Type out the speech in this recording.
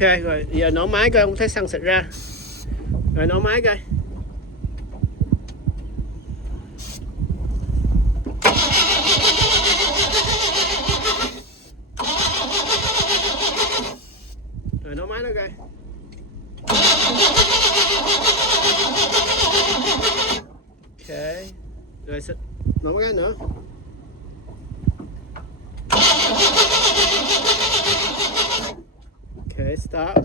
Ok rồi, giờ nổ máy coi, không thấy xăng xịt ra. Rồi nổ máy coi. Rồi nổ máy nó coi. Ok. Rồi nổ cái nữa. Ok, stop.